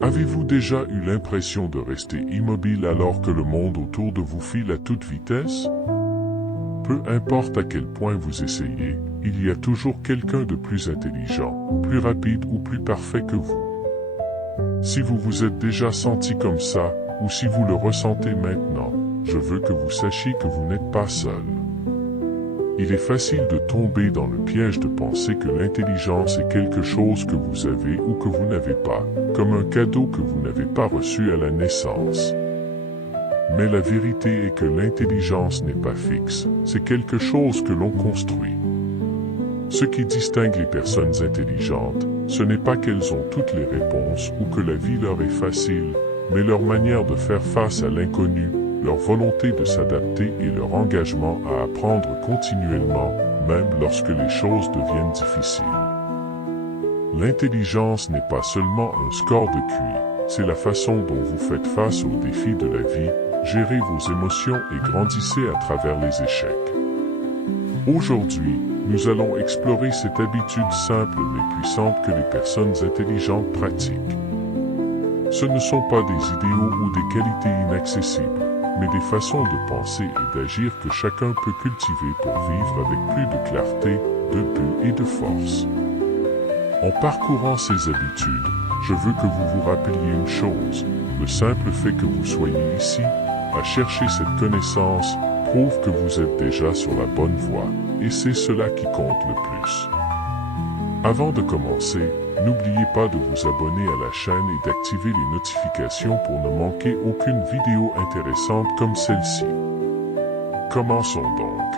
Avez-vous déjà eu l'impression de rester immobile alors que le monde autour de vous file à toute vitesse? Peu importe à quel point vous essayez, il y a toujours quelqu'un de plus intelligent, plus rapide ou plus parfait que vous. Si vous vous êtes déjà senti comme ça, ou si vous le ressentez maintenant, je veux que vous sachiez que vous n'êtes pas seul. Il est facile de tomber dans le piège de penser que l'intelligence est quelque chose que vous avez ou que vous n'avez pas, comme un cadeau que vous n'avez pas reçu à la naissance. Mais la vérité est que l'intelligence n'est pas fixe, c'est quelque chose que l'on construit. Ce qui distingue les personnes intelligentes, ce n'est pas qu'elles ont toutes les réponses ou que la vie leur est facile, mais leur manière de faire face à l'inconnu, leur volonté de s'adapter et leur engagement à apprendre continuellement, même lorsque les choses deviennent difficiles. L'intelligence n'est pas seulement un score de QI, c'est la façon dont vous faites face aux défis de la vie, gérez vos émotions et grandissez à travers les échecs. Aujourd'hui, nous allons explorer cette habitude simple mais puissante que les personnes intelligentes pratiquent. Ce ne sont pas des idéaux ou des qualités inaccessibles, mais des façons de penser et d'agir que chacun peut cultiver pour vivre avec plus de clarté, de but et de force. En parcourant ces habitudes, je veux que vous vous rappeliez une chose, le simple fait que vous soyez ici, à chercher cette connaissance, prouve que vous êtes déjà sur la bonne voie, et c'est cela qui compte le plus. Avant de commencer, n'oubliez pas de vous abonner à la chaîne et d'activer les notifications pour ne manquer aucune vidéo intéressante comme celle-ci. Commençons donc.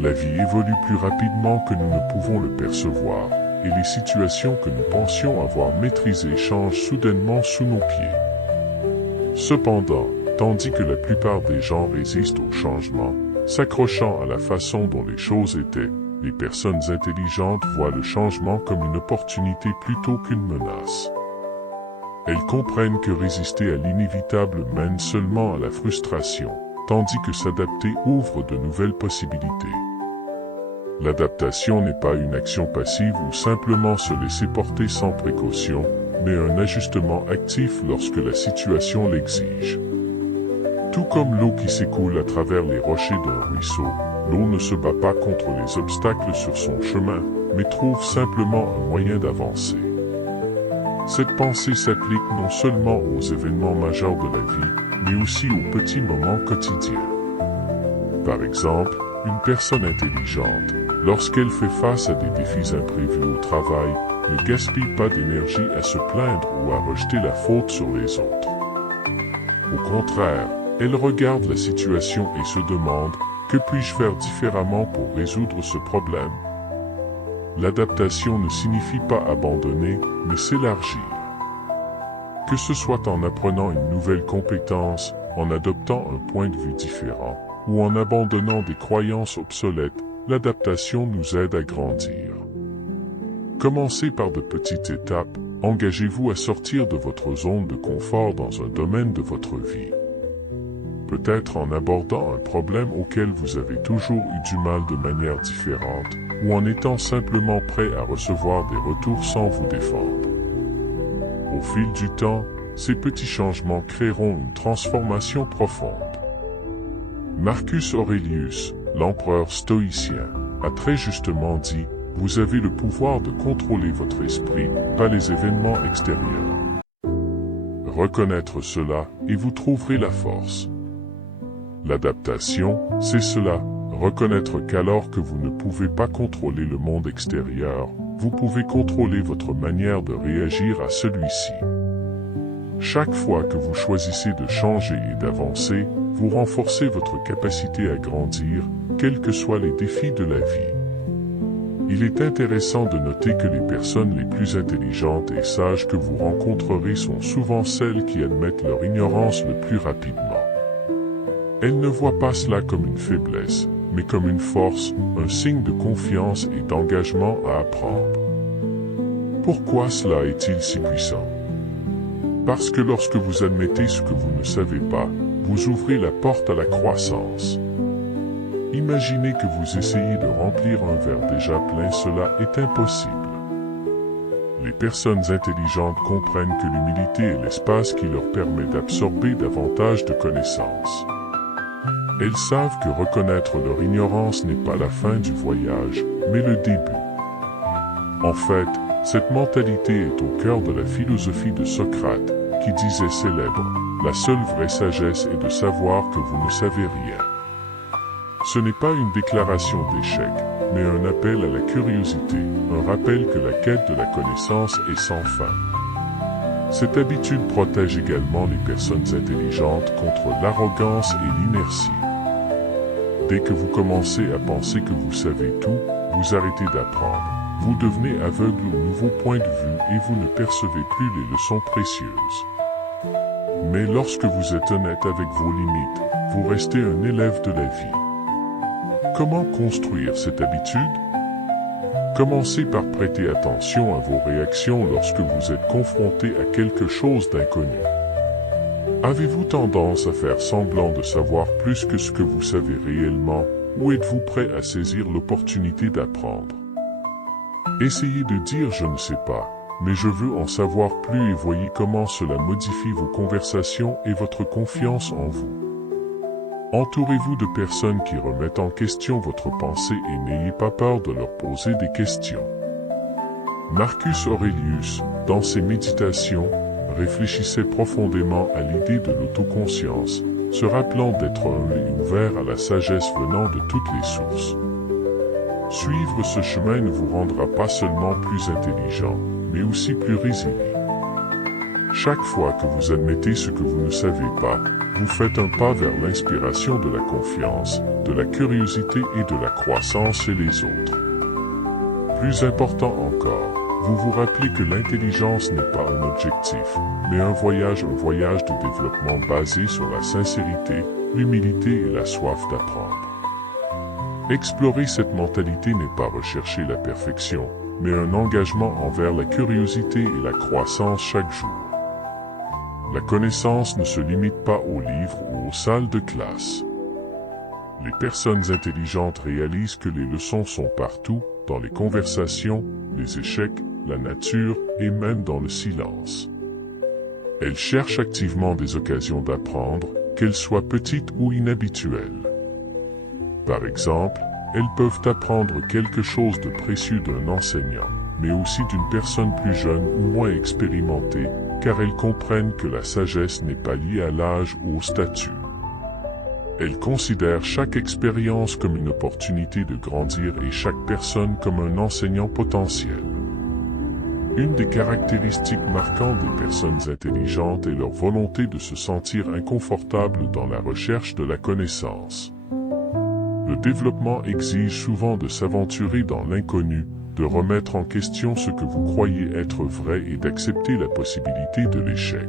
La vie évolue plus rapidement que nous ne pouvons le percevoir, et les situations que nous pensions avoir maîtrisées changent soudainement sous nos pieds. Cependant, tandis que la plupart des gens résistent au changement, s'accrochant à la façon dont les choses étaient, les personnes intelligentes voient le changement comme une opportunité plutôt qu'une menace. Elles comprennent que résister à l'inévitable mène seulement à la frustration, tandis que s'adapter ouvre de nouvelles possibilités. L'adaptation n'est pas une action passive ou simplement se laisser porter sans précaution, mais un ajustement actif lorsque la situation l'exige. Tout comme l'eau qui s'écoule à travers les rochers d'un ruisseau, l'eau ne se bat pas contre les obstacles sur son chemin, mais trouve simplement un moyen d'avancer. Cette pensée s'applique non seulement aux événements majeurs de la vie, mais aussi aux petits moments quotidiens. Par exemple, une personne intelligente, lorsqu'elle fait face à des défis imprévus au travail, ne gaspille pas d'énergie à se plaindre ou à rejeter la faute sur les autres. Au contraire, elle regarde la situation et se demande « Que puis-je faire différemment pour résoudre ce problème ?» L'adaptation ne signifie pas abandonner, mais s'élargir. Que ce soit en apprenant une nouvelle compétence, en adoptant un point de vue différent, ou en abandonnant des croyances obsolètes, l'adaptation nous aide à grandir. Commencez par de petites étapes, engagez-vous à sortir de votre zone de confort dans un domaine de votre vie. Peut-être en abordant un problème auquel vous avez toujours eu du mal de manière différente, ou en étant simplement prêt à recevoir des retours sans vous défendre. Au fil du temps, ces petits changements créeront une transformation profonde. Marcus Aurelius, l'empereur stoïcien, a très justement dit « Vous avez le pouvoir de contrôler votre esprit, pas les événements extérieurs. » Reconnaître cela, et vous trouverez la force. L'adaptation, c'est cela, reconnaître qu'alors que vous ne pouvez pas contrôler le monde extérieur, vous pouvez contrôler votre manière de réagir à celui-ci. Chaque fois que vous choisissez de changer et d'avancer, vous renforcez votre capacité à grandir, quels que soient les défis de la vie. Il est intéressant de noter que les personnes les plus intelligentes et sages que vous rencontrerez sont souvent celles qui admettent leur ignorance le plus rapidement. Elles ne voient pas cela comme une faiblesse, mais comme une force, un signe de confiance et d'engagement à apprendre. Pourquoi cela est-il si puissant? Parce que lorsque vous admettez ce que vous ne savez pas, vous ouvrez la porte à la croissance. Imaginez que vous essayez de remplir un verre déjà plein, cela est impossible. Les personnes intelligentes comprennent que l'humilité est l'espace qui leur permet d'absorber davantage de connaissances. Elles savent que reconnaître leur ignorance n'est pas la fin du voyage, mais le début. En fait, cette mentalité est au cœur de la philosophie de Socrate, qui disait célèbre, « La seule vraie sagesse est de savoir que vous ne savez rien ». Ce n'est pas une déclaration d'échec, mais un appel à la curiosité, un rappel que la quête de la connaissance est sans fin. Cette habitude protège également les personnes intelligentes contre l'arrogance et l'inertie. Dès que vous commencez à penser que vous savez tout, vous arrêtez d'apprendre. Vous devenez aveugle aux nouveaux points de vue et vous ne percevez plus les leçons précieuses. Mais lorsque vous êtes honnête avec vos limites, vous restez un élève de la vie. Comment construire cette habitude? Commencez par prêter attention à vos réactions lorsque vous êtes confronté à quelque chose d'inconnu. Avez-vous tendance à faire semblant de savoir plus que ce que vous savez réellement, ou êtes-vous prêt à saisir l'opportunité d'apprendre? Essayez de dire « je ne sais pas », mais je veux en savoir plus et voyez comment cela modifie vos conversations et votre confiance en vous. Entourez-vous de personnes qui remettent en question votre pensée et n'ayez pas peur de leur poser des questions. Marcus Aurelius, dans ses méditations, réfléchissait profondément à l'idée de l'autoconscience, se rappelant d'être humble et ouvert à la sagesse venant de toutes les sources. Suivre ce chemin ne vous rendra pas seulement plus intelligent, mais aussi plus résilient. Chaque fois que vous admettez ce que vous ne savez pas, vous faites un pas vers l'inspiration de la confiance, de la curiosité et de la croissance chez les autres. Plus important encore, vous vous rappelez que l'intelligence n'est pas un objectif, mais un voyage de développement basé sur la sincérité, l'humilité et la soif d'apprendre. Explorer cette mentalité n'est pas rechercher la perfection, mais un engagement envers la curiosité et la croissance chaque jour. La connaissance ne se limite pas aux livres ou aux salles de classe. Les personnes intelligentes réalisent que les leçons sont partout, dans les conversations, les échecs, la nature et même dans le silence. Elles cherchent activement des occasions d'apprendre, qu'elles soient petites ou inhabituelles. Par exemple, elles peuvent apprendre quelque chose de précieux d'un enseignant, mais aussi d'une personne plus jeune ou moins expérimentée, car elles comprennent que la sagesse n'est pas liée à l'âge ou au statut. Elles considèrent chaque expérience comme une opportunité de grandir et chaque personne comme un enseignant potentiel. Une des caractéristiques marquantes des personnes intelligentes est leur volonté de se sentir inconfortable dans la recherche de la connaissance. Le développement exige souvent de s'aventurer dans l'inconnu, de remettre en question ce que vous croyez être vrai et d'accepter la possibilité de l'échec.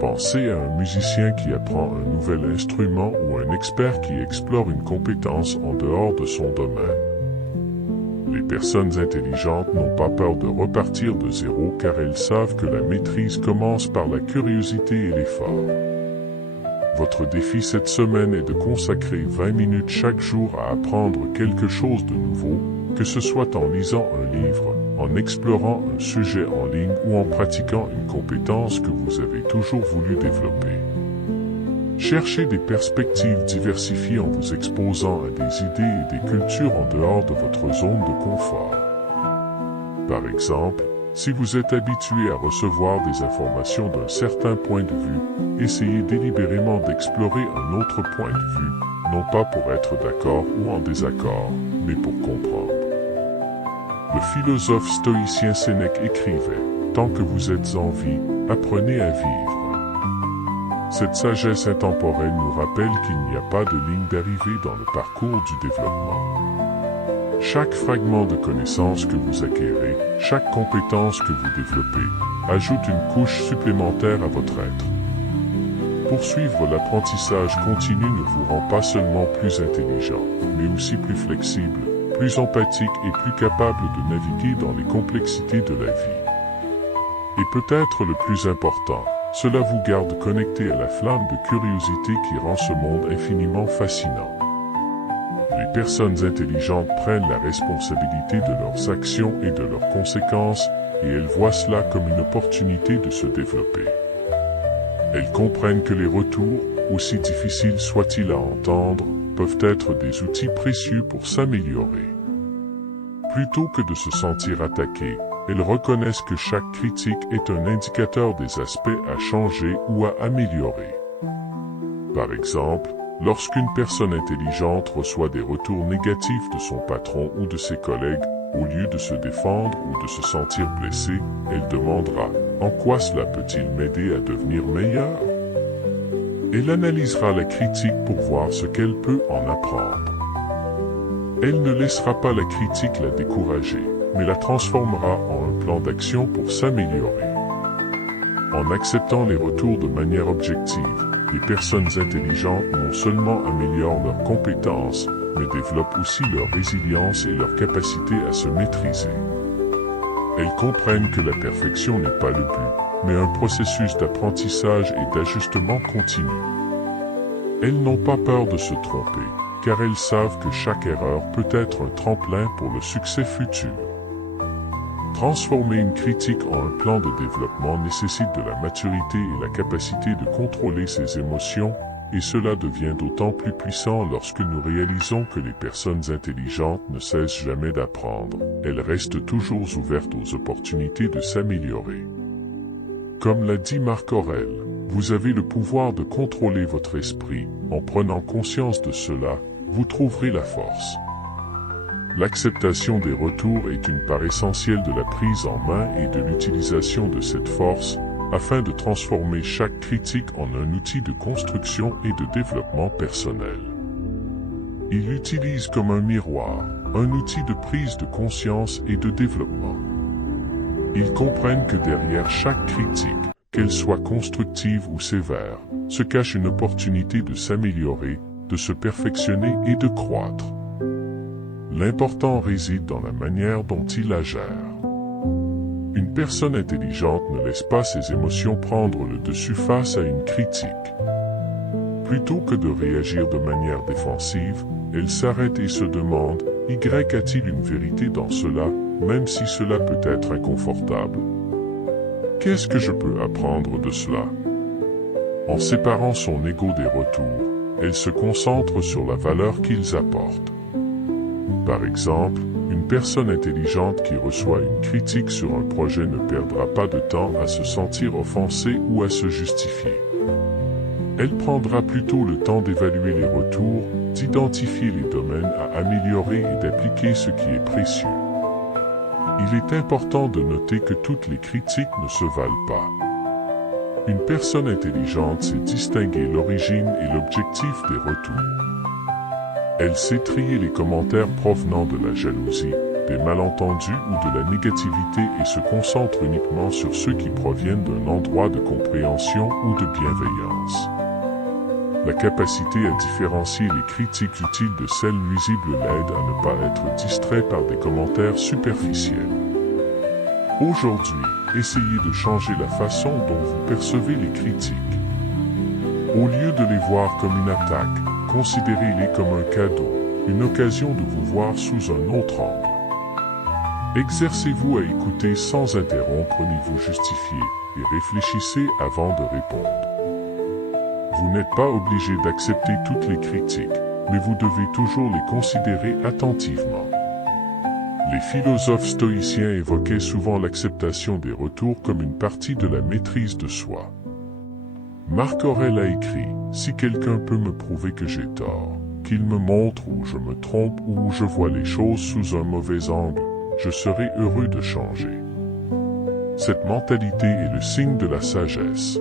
Pensez à un musicien qui apprend un nouvel instrument ou un expert qui explore une compétence en dehors de son domaine. Les personnes intelligentes n'ont pas peur de repartir de zéro car elles savent que la maîtrise commence par la curiosité et l'effort. Votre défi cette semaine est de consacrer 20 minutes chaque jour à apprendre quelque chose de nouveau, que ce soit en lisant un livre, en explorant un sujet en ligne ou en pratiquant une compétence que vous avez toujours voulu développer. Cherchez des perspectives diversifiées en vous exposant à des idées et des cultures en dehors de votre zone de confort. Par exemple, si vous êtes habitué à recevoir des informations d'un certain point de vue, essayez délibérément d'explorer un autre point de vue, non pas pour être d'accord ou en désaccord, mais pour comprendre. Le philosophe stoïcien Sénèque écrivait « Tant que vous êtes en vie, apprenez à vivre ». Cette sagesse intemporelle nous rappelle qu'il n'y a pas de ligne d'arrivée dans le parcours du développement. Chaque fragment de connaissance que vous acquérez, chaque compétence que vous développez, ajoute une couche supplémentaire à votre être. Poursuivre l'apprentissage continu ne vous rend pas seulement plus intelligent, mais aussi plus flexible, plus empathique et plus capable de naviguer dans les complexités de la vie. Et peut-être le plus important, cela vous garde connecté à la flamme de curiosité qui rend ce monde infiniment fascinant. Les personnes intelligentes prennent la responsabilité de leurs actions et de leurs conséquences, et elles voient cela comme une opportunité de se développer. Elles comprennent que les retours, aussi difficiles soient-ils à entendre, peuvent être des outils précieux pour s'améliorer. Plutôt que de se sentir attaquées, elles reconnaissent que chaque critique est un indicateur des aspects à changer ou à améliorer. Par exemple, lorsqu'une personne intelligente reçoit des retours négatifs de son patron ou de ses collègues, au lieu de se défendre ou de se sentir blessée, elle demandera « En quoi cela peut-il m'aider à devenir meilleure ?» Elle analysera la critique pour voir ce qu'elle peut en apprendre. Elle ne laissera pas la critique la décourager, mais la transformera en un plan d'action pour s'améliorer. En acceptant les retours de manière objective, les personnes intelligentes non seulement améliorent leurs compétences, mais développent aussi leur résilience et leur capacité à se maîtriser. Elles comprennent que la perfection n'est pas le but, mais un processus d'apprentissage et d'ajustement continu. Elles n'ont pas peur de se tromper, car elles savent que chaque erreur peut être un tremplin pour le succès futur. Transformer une critique en un plan de développement nécessite de la maturité et la capacité de contrôler ses émotions, et cela devient d'autant plus puissant lorsque nous réalisons que les personnes intelligentes ne cessent jamais d'apprendre. Elles restent toujours ouvertes aux opportunités de s'améliorer. Comme l'a dit Marc Aurèle, vous avez le pouvoir de contrôler votre esprit. En prenant conscience de cela, vous trouverez la force. L'acceptation des retours est une part essentielle de la prise en main et de l'utilisation de cette force, afin de transformer chaque critique en un outil de construction et de développement personnel. Ils l'utilisent comme un miroir, un outil de prise de conscience et de développement. Ils comprennent que derrière chaque critique, qu'elle soit constructive ou sévère, se cache une opportunité de s'améliorer, de se perfectionner et de croître. L'important réside dans la manière dont ils la gèrent. Une personne intelligente ne laisse pas ses émotions prendre le dessus face à une critique. Plutôt que de réagir de manière défensive, elle s'arrête et se demande « Y a-t-il une vérité dans cela, même si cela peut être inconfortable? Qu'est-ce que je peux apprendre de cela ?» En séparant son ego des retours, elle se concentre sur la valeur qu'ils apportent. Par exemple, une personne intelligente qui reçoit une critique sur un projet ne perdra pas de temps à se sentir offensée ou à se justifier. Elle prendra plutôt le temps d'évaluer les retours, d'identifier les domaines à améliorer et d'appliquer ce qui est précieux. Il est important de noter que toutes les critiques ne se valent pas. Une personne intelligente sait distinguer l'origine et l'objectif des retours. Elle sait trier les commentaires provenant de la jalousie, des malentendus ou de la négativité et se concentre uniquement sur ceux qui proviennent d'un endroit de compréhension ou de bienveillance. La capacité à différencier les critiques utiles de celles nuisibles l'aide à ne pas être distrait par des commentaires superficiels. Aujourd'hui, essayez de changer la façon dont vous percevez les critiques. Au lieu de les voir comme une attaque, considérez-les comme un cadeau, une occasion de vous voir sous un autre angle. Exercez-vous à écouter sans interrompre ni vous justifier, et réfléchissez avant de répondre. Vous n'êtes pas obligé d'accepter toutes les critiques, mais vous devez toujours les considérer attentivement. Les philosophes stoïciens évoquaient souvent l'acceptation des retours comme une partie de la maîtrise de soi. Marc Aurèle a écrit « Si quelqu'un peut me prouver que j'ai tort, qu'il me montre où je me trompe ou où je vois les choses sous un mauvais angle, je serai heureux de changer. » Cette mentalité est le signe de la sagesse.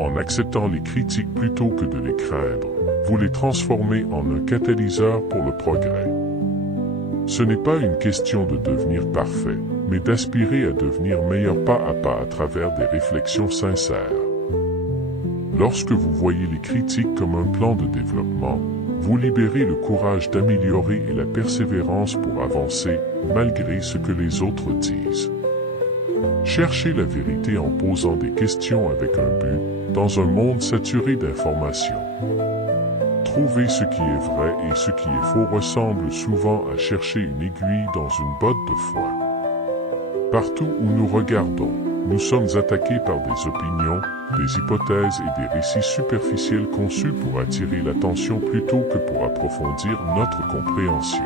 En acceptant les critiques plutôt que de les craindre, vous les transformez en un catalyseur pour le progrès. Ce n'est pas une question de devenir parfait, mais d'aspirer à devenir meilleur pas à travers des réflexions sincères. Lorsque vous voyez les critiques comme un plan de développement, vous libérez le courage d'améliorer et la persévérance pour avancer, malgré ce que les autres disent. Cherchez la vérité en posant des questions avec un but, dans un monde saturé d'informations. Trouver ce qui est vrai et ce qui est faux ressemble souvent à chercher une aiguille dans une botte de foin. Partout où nous regardons, nous sommes attaqués par des opinions, des hypothèses et des récits superficiels conçus pour attirer l'attention plutôt que pour approfondir notre compréhension.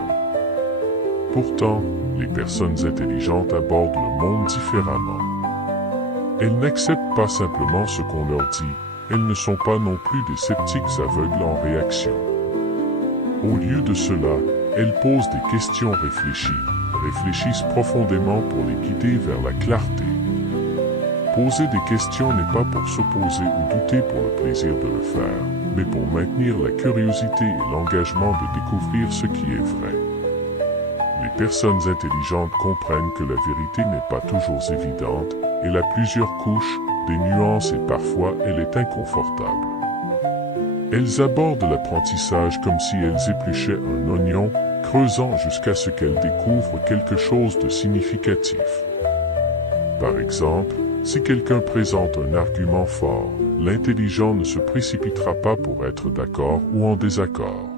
Pourtant, les personnes intelligentes abordent le monde différemment. Elles n'acceptent pas simplement ce qu'on leur dit, elles ne sont pas non plus des sceptiques aveugles en réaction. Au lieu de cela, elles posent des questions réfléchies, réfléchissent profondément pour les guider vers la clarté. Poser des questions n'est pas pour s'opposer ou douter pour le plaisir de le faire, mais pour maintenir la curiosité et l'engagement de découvrir ce qui est vrai. Les personnes intelligentes comprennent que la vérité n'est pas toujours évidente, elle a plusieurs couches, des nuances et parfois elle est inconfortable. Elles abordent l'apprentissage comme si elles épluchaient un oignon, creusant jusqu'à ce qu'elles découvrent quelque chose de significatif. Par exemple, si quelqu'un présente un argument fort, l'intelligent ne se précipitera pas pour être d'accord ou en désaccord.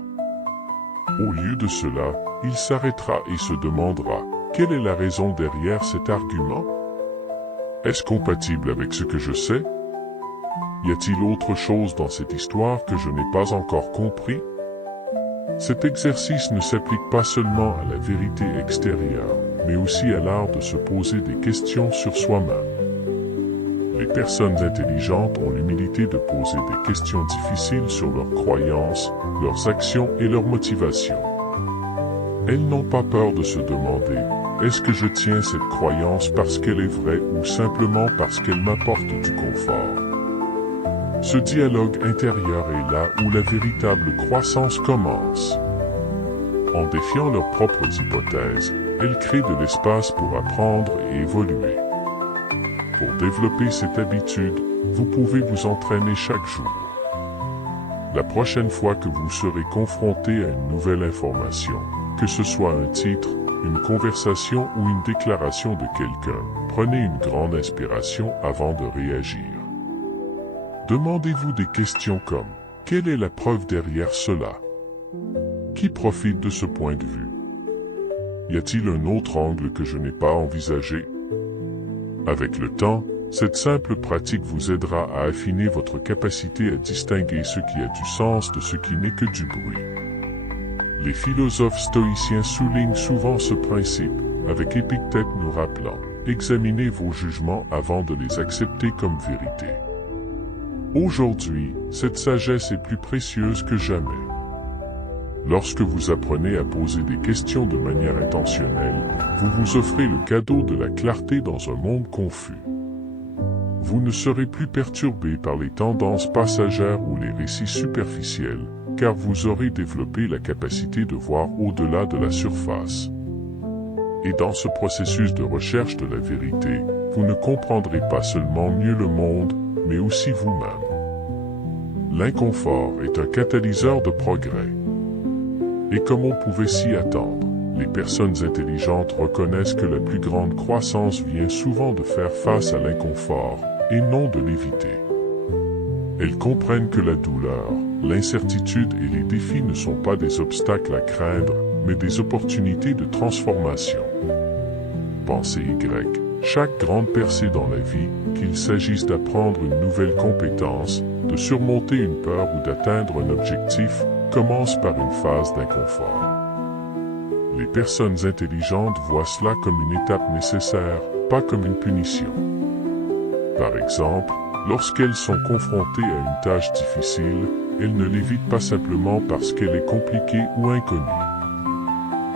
Au lieu de cela, il s'arrêtera et se demandera « Quelle est la raison derrière cet argument? Est-ce compatible avec ce que je sais? Y a-t-il autre chose dans cette histoire que je n'ai pas encore compris ?» Cet exercice ne s'applique pas seulement à la vérité extérieure, mais aussi à l'art de se poser des questions sur soi-même. Les personnes intelligentes ont l'humilité de poser des questions difficiles sur leurs croyances, leurs actions et leurs motivations. Elles n'ont pas peur de se demander « Est-ce que je tiens cette croyance parce qu'elle est vraie ou simplement parce qu'elle m'apporte du confort ?» Ce dialogue intérieur est là où la véritable croissance commence. En défiant leurs propres hypothèses, elles créent de l'espace pour apprendre et évoluer. Pour développer cette habitude, vous pouvez vous entraîner chaque jour. La prochaine fois que vous serez confronté à une nouvelle information, que ce soit un titre, une conversation ou une déclaration de quelqu'un, prenez une grande inspiration avant de réagir. Demandez-vous des questions comme « Quelle est la preuve derrière cela? Qui profite de ce point de vue? Y a-t-il un autre angle que je n'ai pas envisagé? » Avec le temps, cette simple pratique vous aidera à affiner votre capacité à distinguer ce qui a du sens de ce qui n'est que du bruit. Les philosophes stoïciens soulignent souvent ce principe, avec Épictète nous rappelant « Examinez vos jugements avant de les accepter comme vérité ». Aujourd'hui, cette sagesse est plus précieuse que jamais. Lorsque vous apprenez à poser des questions de manière intentionnelle, vous vous offrez le cadeau de la clarté dans un monde confus. Vous ne serez plus perturbé par les tendances passagères ou les récits superficiels, car vous aurez développé la capacité de voir au-delà de la surface. Et dans ce processus de recherche de la vérité, vous ne comprendrez pas seulement mieux le monde, mais aussi vous-même. L'inconfort est un catalyseur de progrès. Et comme on pouvait s'y attendre, les personnes intelligentes reconnaissent que la plus grande croissance vient souvent de faire face à l'inconfort, et non de l'éviter. Elles comprennent que la douleur, l'incertitude et les défis ne sont pas des obstacles à craindre, mais des opportunités de transformation. Pensée Y. Chaque grande percée dans la vie, qu'il s'agisse d'apprendre une nouvelle compétence, de surmonter une peur ou d'atteindre un objectif, commence par une phase d'inconfort. Les personnes intelligentes voient cela comme une étape nécessaire, pas comme une punition. Par exemple, lorsqu'elles sont confrontées à une tâche difficile, elles ne l'évitent pas simplement parce qu'elle est compliquée ou inconnue.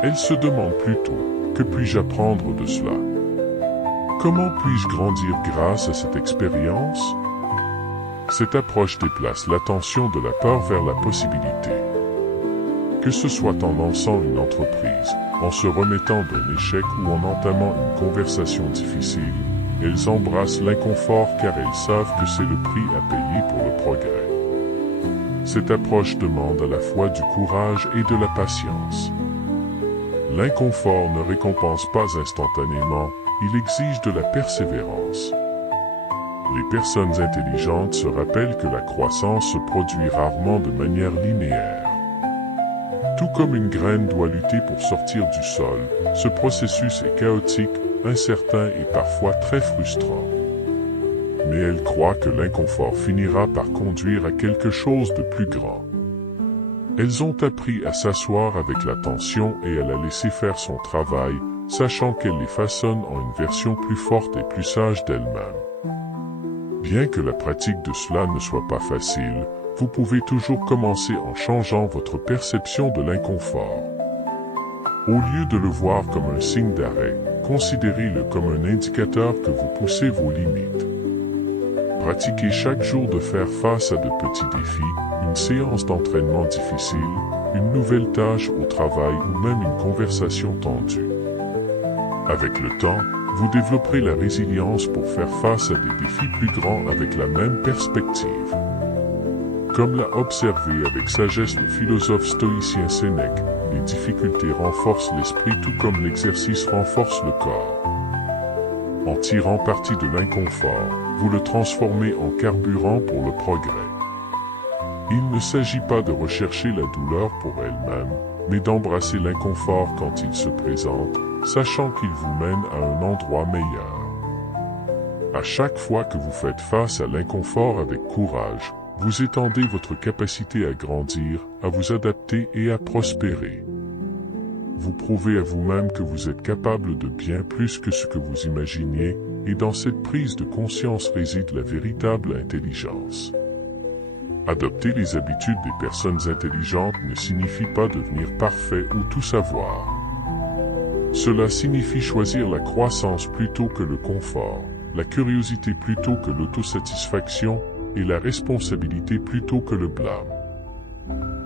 Elles se demandent plutôt, que puis-je apprendre de cela? Comment puis-je grandir grâce à cette expérience? Cette approche déplace l'attention de la peur vers la possibilité. Que ce soit en lançant une entreprise, en se remettant d'un échec ou en entamant une conversation difficile, elles embrassent l'inconfort car elles savent que c'est le prix à payer pour le progrès. Cette approche demande à la fois du courage et de la patience. L'inconfort ne récompense pas instantanément, il exige de la persévérance. Les personnes intelligentes se rappellent que la croissance se produit rarement de manière linéaire. Tout comme une graine doit lutter pour sortir du sol, ce processus est chaotique, incertain et parfois très frustrant. Mais elles croient que l'inconfort finira par conduire à quelque chose de plus grand. Elles ont appris à s'asseoir avec la tension et à la laisser faire son travail, sachant qu'elle les façonne en une version plus forte et plus sage d'elle-même. Bien que la pratique de cela ne soit pas facile, vous pouvez toujours commencer en changeant votre perception de l'inconfort. Au lieu de le voir comme un signe d'arrêt, considérez-le comme un indicateur que vous poussez vos limites. Pratiquez chaque jour de faire face à de petits défis, une séance d'entraînement difficile, une nouvelle tâche au travail ou même une conversation tendue. Avec le temps, vous développerez la résilience pour faire face à des défis plus grands avec la même perspective. Comme l'a observé avec sagesse le philosophe stoïcien Sénèque, les difficultés renforcent l'esprit tout comme l'exercice renforce le corps. En tirant parti de l'inconfort, vous le transformez en carburant pour le progrès. Il ne s'agit pas de rechercher la douleur pour elle-même, mais d'embrasser l'inconfort quand il se présente, sachant qu'il vous mène à un endroit meilleur. À chaque fois que vous faites face à l'inconfort avec courage, vous étendez votre capacité à grandir, à vous adapter et à prospérer. Vous prouvez à vous-même que vous êtes capable de bien plus que ce que vous imaginiez, et dans cette prise de conscience réside la véritable intelligence. Adopter les habitudes des personnes intelligentes ne signifie pas devenir parfait ou tout savoir. Cela signifie choisir la croissance plutôt que le confort, la curiosité plutôt que l'autosatisfaction, et la responsabilité plutôt que le blâme.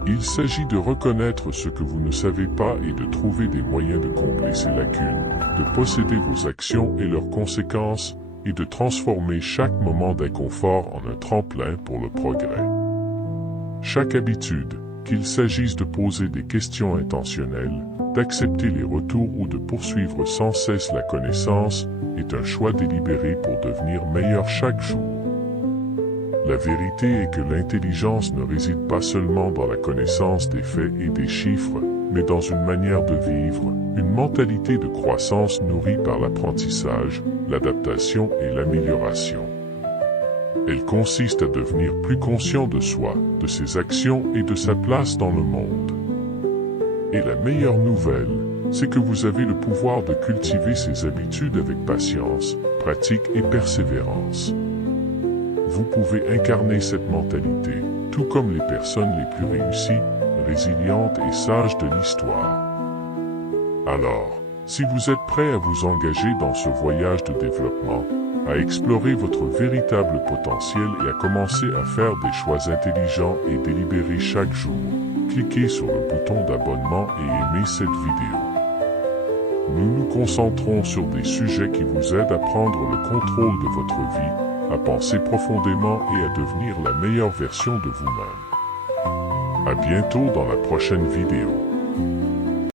Il s'agit de reconnaître ce que vous ne savez pas et de trouver des moyens de combler ces lacunes, de posséder vos actions et leurs conséquences, et de transformer chaque moment d'inconfort en un tremplin pour le progrès. Chaque habitude, qu'il s'agisse de poser des questions intentionnelles, d'accepter les retours ou de poursuivre sans cesse la connaissance, est un choix délibéré pour devenir meilleur chaque jour. La vérité est que l'intelligence ne réside pas seulement dans la connaissance des faits et des chiffres, mais dans une manière de vivre, une mentalité de croissance nourrie par l'apprentissage, l'adaptation et l'amélioration. Elle consiste à devenir plus conscient de soi, de ses actions et de sa place dans le monde. Et la meilleure nouvelle, c'est que vous avez le pouvoir de cultiver ces habitudes avec patience, pratique et persévérance. Vous pouvez incarner cette mentalité, tout comme les personnes les plus réussies, résilientes et sages de l'histoire. Alors, si vous êtes prêt à vous engager dans ce voyage de développement, à explorer votre véritable potentiel et à commencer à faire des choix intelligents et délibérés chaque jour, cliquez sur le bouton d'abonnement et aimez cette vidéo. Nous nous concentrons sur des sujets qui vous aident à prendre le contrôle de votre vie, à penser profondément et à devenir la meilleure version de vous-même. À bientôt dans la prochaine vidéo.